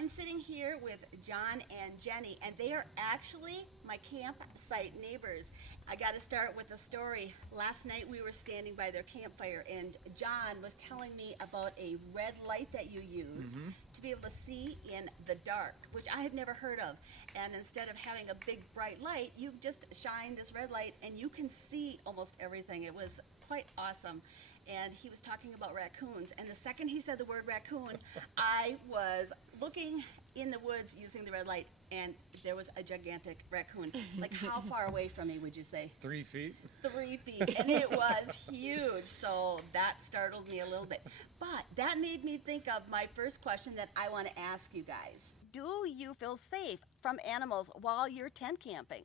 I'm sitting here with John and Jenny, and they are actually my campsite neighbors. I got to start with a story. Last night we were standing by their campfire, and John was telling me about a red light that you use to be able to see in the dark, which I had never heard of. And instead of having a big bright light, you just shine this red light and you can see almost everything. It was quite awesome. And he was talking about raccoons, and the second he said the word raccoon, I was looking in the woods using the red light, and there was a gigantic raccoon. Like, how far away from me would you say? 3 feet. 3 feet, and it was huge, so that startled me a little bit. But that made me think of my first question that I want to ask you guys. Do you feel safe from animals while you're tent camping?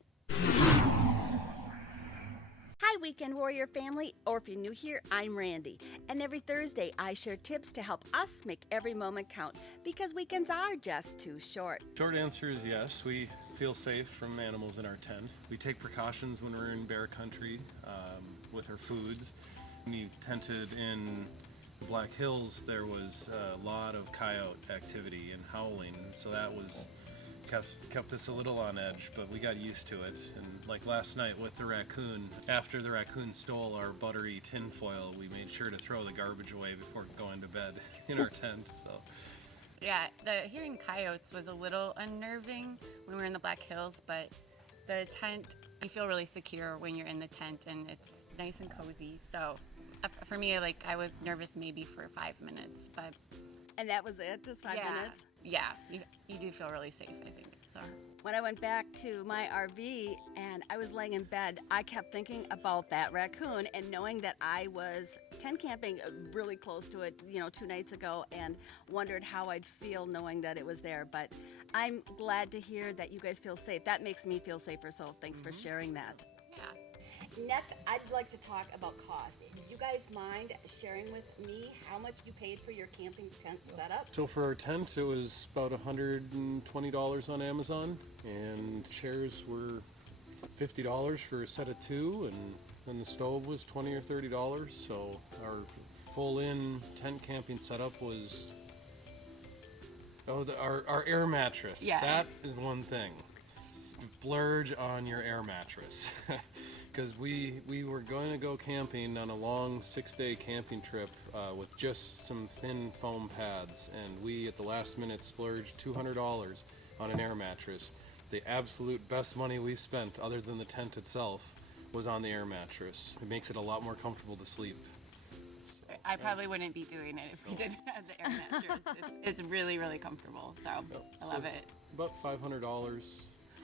Hi, Weekend Warrior family, or if you're new here, I'm Randy, and every Thursday I share tips to help us make every moment count, because weekends are just too short. Short answer is yes, we feel safe from animals in our tent. We take precautions when we're in bear country with our foods. When you tented in the Black Hills, there was a lot of coyote activity and howling, so that was kept us a little on edge, but we got used to it. And like last night with the raccoon, after the raccoon stole our buttery tin foil, we made sure to throw the garbage away before going to bed in our tent. So yeah, hearing coyotes was a little unnerving when we were in the Black Hills, but the tent, you feel really secure when you're in the tent, and it's nice and cozy. So for me, like, I was nervous maybe for 5 minutes, but And that was it, just 5 minutes? Yeah, you do feel really safe, I think. So. When I went back to my RV and I was laying in bed, I kept thinking about that raccoon, and knowing that I was tent camping really close to it, 2 nights ago, and wondered how I'd feel knowing that it was there. But I'm glad to hear that you guys feel safe. That makes me feel safer, so thanks for sharing that. Yeah. Next, I'd like to talk about cost. Do you guys mind sharing with me how much you paid for your camping tent setup? So for our tent, it was about $120 on Amazon, and chairs were $50 for a set of 2, and then the stove was $20 or $30. So our full-in tent camping setup was our air mattress. Yeah. That is one thing. Splurge on your air mattress. Because we were going to go camping on a long 6-day camping trip with just some thin foam pads, and we at the last minute splurged $200 on an air mattress. The absolute best money we spent, other than the tent itself, was on the air mattress. It makes it a lot more comfortable to sleep. I probably wouldn't be doing it if we didn't have the air mattress. It's really, really comfortable, so I love it. About $500, $400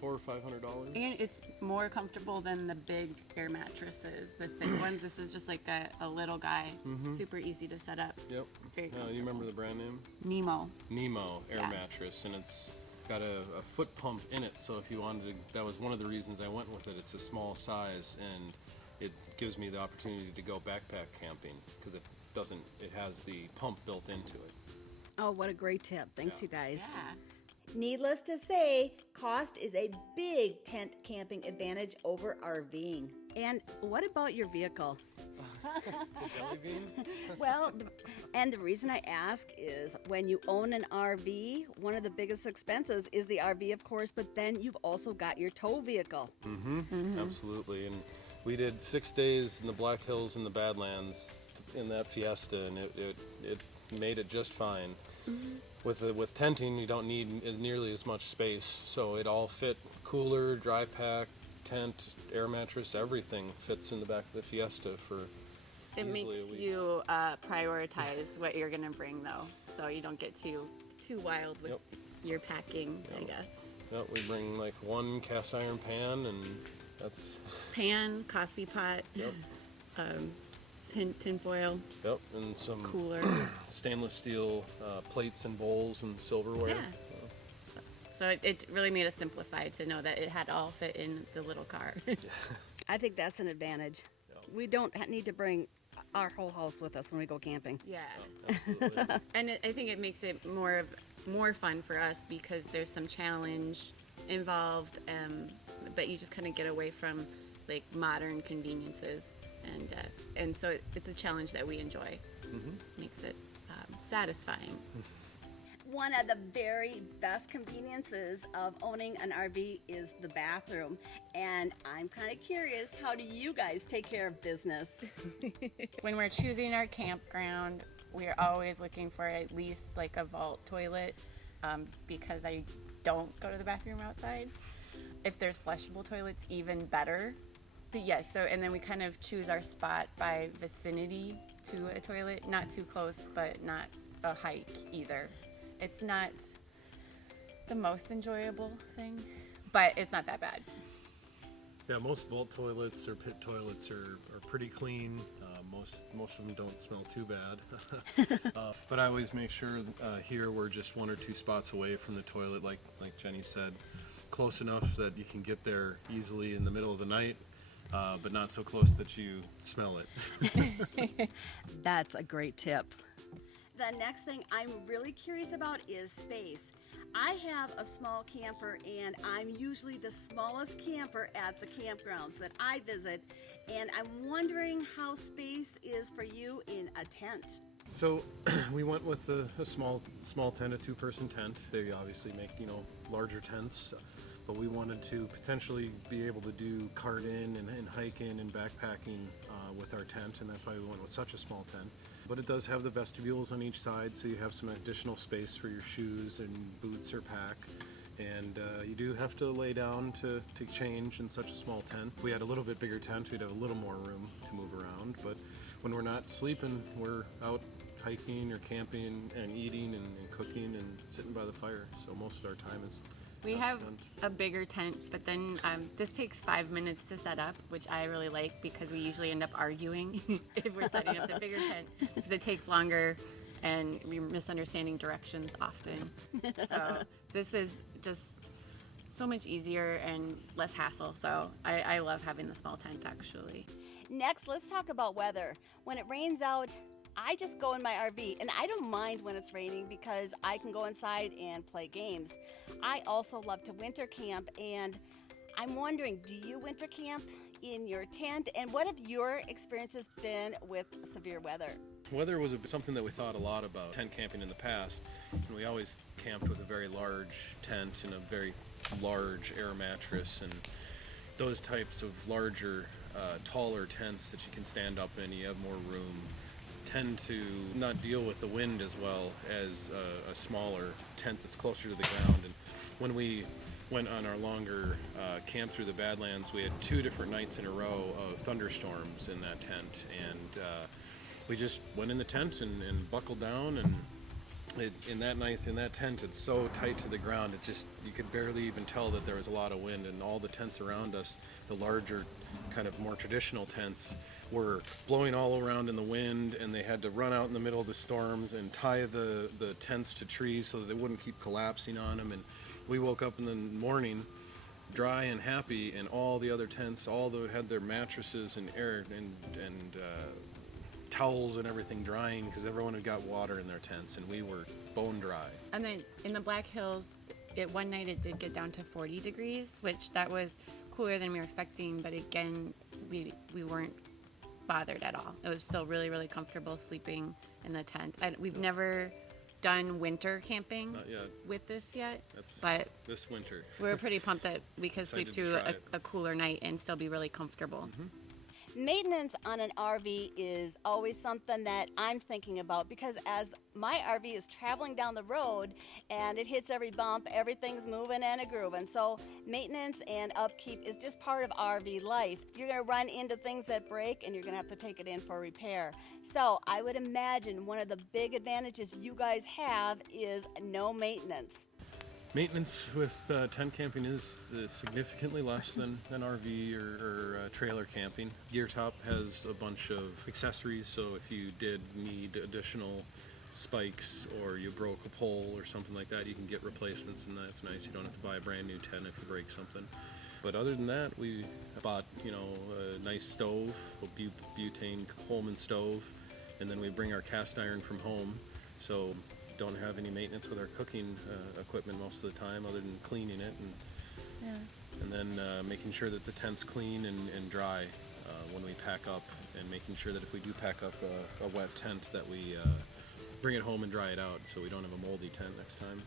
or $500. And it's more comfortable than the big air mattresses, the thick ones. This is just like a little guy, super easy to set up. Yep. Very comfortable. You remember the brand name? Nemo. Nemo air Yeah. mattress, and it's got a foot pump in it, so if you wanted to, that was one of the reasons I went with it. It's a small size, and it gives me the opportunity to go backpack camping, because it has the pump built into it. Oh, what a great tip. Thanks, you guys. Yeah. Needless to say, cost is a big tent camping advantage over RVing. And what about your vehicle? The jelly bean? Well, and the reason I ask is when you own an RV, one of the biggest expenses is the RV, of course, but then you've also got your tow vehicle. Absolutely. And we did 6 days in the Black Hills and the Badlands in that Fiesta, and it made it just fine. With tenting, you don't need nearly as much space, so it all fit. Cooler, dry pack, tent, air mattress, everything fits in the back of the Fiesta for It easily makes a week. you prioritize what you're going to bring, though, so you don't get too wild with your packing, I guess. Yep, we bring like one cast iron pan, and that's Pan, coffee pot, yep, tin foil, yep, and some cooler. stainless steel plates and bowls and silverware. Yeah. So it really made us simplify to know that it had all fit in the little car. I think that's an advantage. We don't need to bring our whole house with us when we go camping. Yeah. Absolutely. And I think it makes it more fun for us because there's some challenge involved, but you just kind of get away from like modern conveniences, and so it's a challenge that we enjoy. Makes it satisfying. One of the very best conveniences of owning an RV is the bathroom. And I'm kind of curious, how do you guys take care of business? When we're choosing our campground, we're always looking for at least like a vault toilet, because I don't go to the bathroom outside. If there's flushable toilets, even better. But yes, so and then we kind of choose our spot by vicinity to a toilet, not too close, but not a hike either. It's not the most enjoyable thing, but it's not that bad. Yeah, most vault toilets or pit toilets are pretty clean. Most of them don't smell too bad. But I always make sure here we're just 1 or 2 spots away from the toilet, like Jenny said, close enough that you can get there easily in the middle of the night, but not so close that you smell it. That's a great tip. The next thing I'm really curious about is space. I have a small camper, and I'm usually the smallest camper at the campgrounds that I visit, and I'm wondering how space is for you in a tent. So we went with a small tent, a 2-person tent. They obviously make, larger tents, but we wanted to potentially be able to do cart in and hike in and backpacking with our tent, and that's why we went with such a small tent. But it does have the vestibules on each side, so you have some additional space for your shoes and boots or pack. And you do have to lay down to change in such a small tent. If we had a little bit bigger tent, we'd have a little more room to move around. But when we're not sleeping, we're out hiking or camping and eating and cooking and sitting by the fire. So most of our time is We have spent. a bigger tent, but then this takes 5 minutes to set up, which I really like because we usually end up arguing if we're setting up the bigger tent because it takes longer and we're misunderstanding directions often. So this is just so much easier and less hassle. So I love having the small tent actually. Next, let's talk about weather. When it rains out, I just go in my RV, and I don't mind when it's raining because I can go inside and play games. I also love to winter camp, and I'm wondering, do you winter camp in your tent? And what have your experiences been with severe weather? Weather was something that we thought a lot about tent camping in the past. And we always camped with a very large tent and a very large air mattress, and those types of larger, taller tents that you can stand up in, you have more room, tend to not deal with the wind as well as a smaller tent that's closer to the ground. And when we went on our longer camp through the Badlands, we had 2 different nights in a row of thunderstorms in that tent, and we just went in the tent and buckled down, and in that tent, it's so tight to the ground, you could barely even tell that there was a lot of wind, and all the tents around us, the larger kind of more traditional tents, were blowing all around in the wind, and they had to run out in the middle of the storms and tie the tents to trees so that they wouldn't keep collapsing on them. And we woke up in the morning dry and happy, and all the other tents had their mattresses and air and towels and everything drying because everyone had got water in their tents, and we were bone dry. And then in the Black Hills, one night it did get down to 40 degrees, which that was cooler than we were expecting, but again, we weren't bothered at all. It was still really, really comfortable sleeping in the tent. And we've never done winter camping Not yet. with this yet, That's but this winter. we were pretty pumped that we could sleep Excited to through try it. a cooler night and still be really comfortable. Mm-hmm. Maintenance on an RV is always something that I'm thinking about because as my RV is traveling down the road and it hits every bump, everything's moving and a grooving. So maintenance and upkeep is just part of RV life. You're going to run into things that break and you're going to have to take it in for repair. So I would imagine one of the big advantages you guys have is no maintenance. Maintenance with tent camping is significantly less than RV or trailer camping. Gear Top has a bunch of accessories, so if you did need additional spikes or you broke a pole or something like that, you can get replacements, and that's nice. You don't have to buy a brand new tent if you break something. But other than that, we bought a nice stove, a butane Coleman stove, and then we bring our cast iron from home. So don't have any maintenance with our cooking equipment most of the time other than cleaning it and then making sure that the tent's clean and dry when we pack up, and making sure that if we do pack up a wet tent that we bring it home and dry it out so we don't have a moldy tent next time.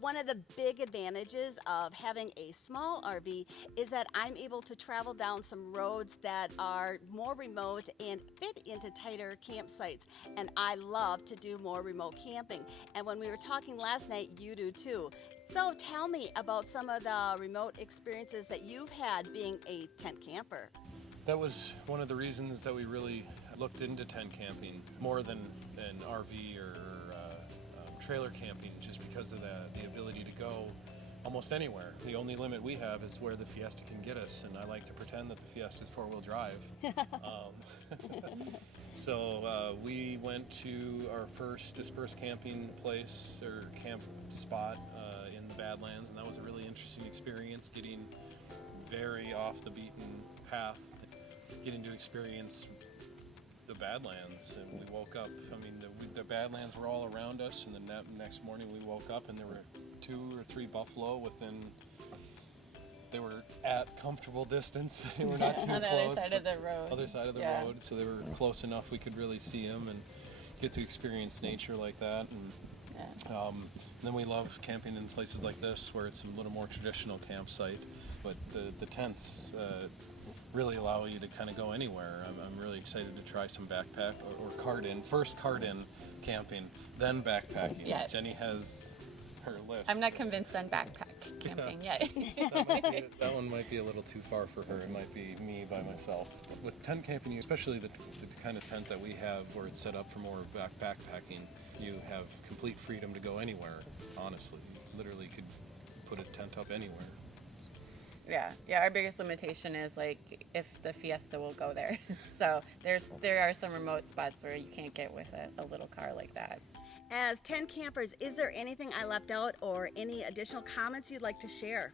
One of the big advantages of having a small RV is that I'm able to travel down some roads that are more remote and fit into tighter campsites. And I love to do more remote camping. And when we were talking last night, you do too. So tell me about some of the remote experiences that you've had being a tent camper. That was one of the reasons that we really looked into tent camping more than an RV or trailer camping, just because of the ability to go almost anywhere. The only limit we have is where the Fiesta can get us, and I like to pretend that the Fiesta is four-wheel drive. So we went to our first dispersed camping place or camp spot in the Badlands, and that was a really interesting experience, getting very off the beaten path, getting to experience the Badlands. And we woke up, I mean, the Badlands were all around us, and the next morning we woke up and there were 2 or 3 buffalo within, they were at comfortable distance. They were not too on the close. other side of the road. Other side of the road, so they were close enough we could really see them and get to experience nature like that. And then we love camping in places like this where it's a little more traditional campsite, but the tents really allow you to kind of go anywhere. I'm really excited to try some backpack or cart-in. First cart-in camping, then backpacking. Yes. Jenny has her list. I'm not convinced on backpack camping yet. That one might be a little too far for her. It might be me by myself. With tent camping, especially the kind of tent that we have where it's set up for more backpacking, you have complete freedom to go anywhere, honestly. You literally could put a tent up anywhere. Yeah, our biggest limitation is like if the Fiesta will go there. So there are some remote spots where you can't get with a little car like that. As tent campers, is there anything I left out or any additional comments you'd like to share?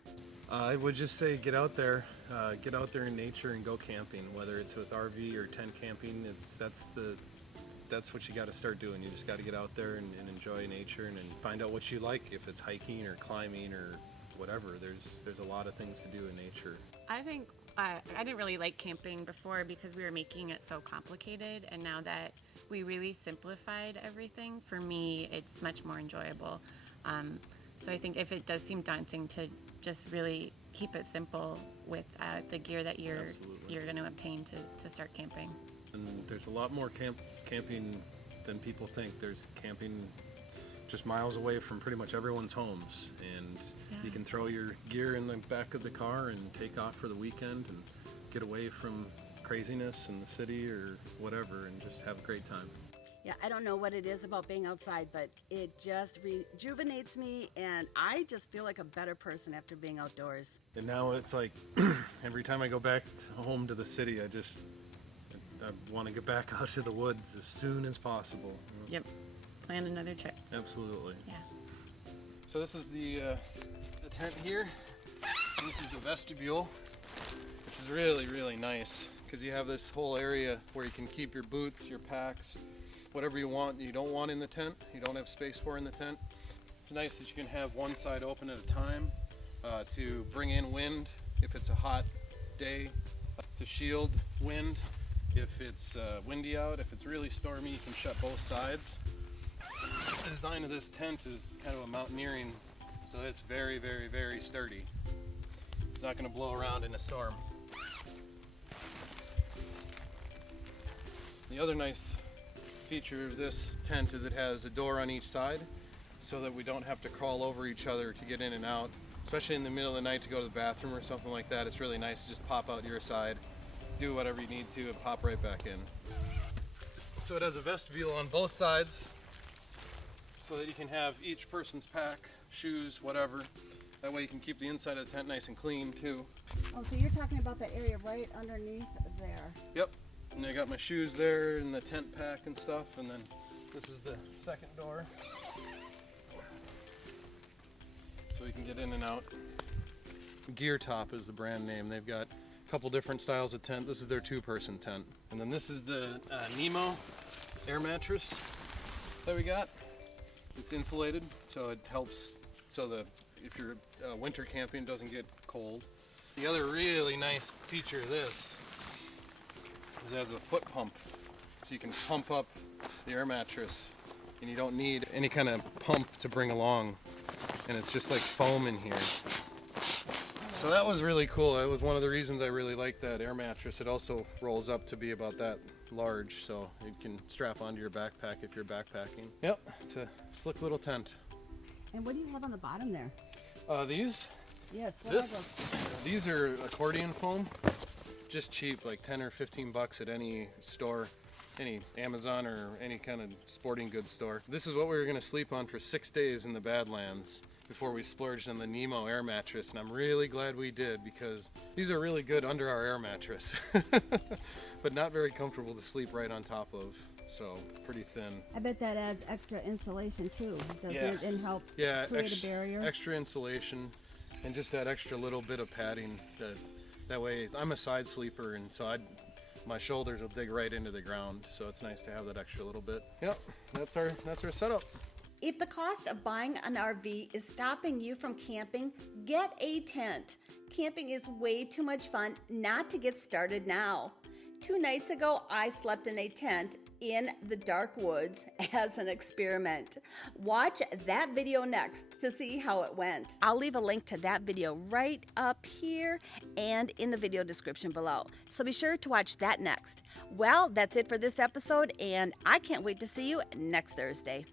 I would just say get out there in nature and go camping. Whether it's with RV or tent camping, that's what you got to start doing. You just got to get out there and enjoy nature and find out what you like. If it's hiking or climbing or whatever, there's a lot of things to do in nature. I think I didn't really like camping before because we were making it so complicated, and now that we really simplified everything, for me it's much more enjoyable. So I think if it does seem daunting to just really keep it simple with the gear that you're going to obtain to start camping. And there's a lot more camping than people think. There's camping just miles away from pretty much everyone's homes, and you can throw your gear in the back of the car and take off for the weekend and get away from craziness in the city or whatever and just have a great time. Yeah, I don't know what it is about being outside, but it just rejuvenates me, and I just feel like a better person after being outdoors. And now it's like every time I go back home to the city, I want to get back out to the woods as soon as possible. Yep. Plan another trip. Absolutely. Yeah. So this is the tent here. This is the vestibule, which is really, really nice because you have this whole area where you can keep your boots, your packs, whatever you don't want in the tent, you don't have space for in the tent. It's nice that you can have one side open at a time to bring in wind if it's a hot day, to shield wind if it's windy out. If it's really stormy, you can shut both sides. The design of this tent is kind of a mountaineering, so it's very, very, very sturdy. It's not going to blow around in a storm. The other nice feature of this tent is it has a door on each side so that we don't have to crawl over each other to get in and out, especially in the middle of the night to go to the bathroom or something like that. It's really nice to just pop out your side, do whatever you need to, and pop right back in. So it has a vestibule on both sides so that you can have each person's pack, shoes, whatever. That way you can keep the inside of the tent nice and clean too. Oh, so you're talking about the area right underneath there. Yep. And I got my shoes there and the tent pack and stuff, and then this is the second door. So you can get in and out. Gear Top is the brand name. They've got a couple different styles of tent. This is their 2-person tent. And then this is the Nemo air mattress that we got. It's insulated, so it helps so that if you're winter camping, it doesn't get cold. The other really nice feature of this is it has a foot pump, so you can pump up the air mattress and you don't need any kind of pump to bring along, and it's just like foam in here. So that was really cool. That was one of the reasons I really like that air mattress. It also rolls up to be about that large, so you can strap onto your backpack if you're backpacking. Yep, it's a slick little tent. And what do you have on the bottom there? These? Yes, what are those? These are accordion foam. Just cheap, like 10 or 15 bucks at any store, any Amazon or any kind of sporting goods store. This is what we were gonna sleep on for 6 days in the Badlands before we splurged on the Nemo air mattress, and I'm really glad we did, because these are really good under our air mattress, but not very comfortable to sleep right on top of, so pretty thin. I bet that adds extra insulation too, doesn't Yeah. it, and help Yeah, create a barrier? extra insulation, and just that extra little bit of padding. That way, I'm a side sleeper, and so my shoulders will dig right into the ground, so it's nice to have that extra little bit. Yep, that's our setup. If the cost of buying an RV is stopping you from camping, get a tent. Camping is way too much fun not to get started now. 2 nights ago, I slept in a tent in the dark woods as an experiment. Watch that video next to see how it went. I'll leave a link to that video right up here and in the video description below. So be sure to watch that next. Well, that's it for this episode, and I can't wait to see you next Thursday.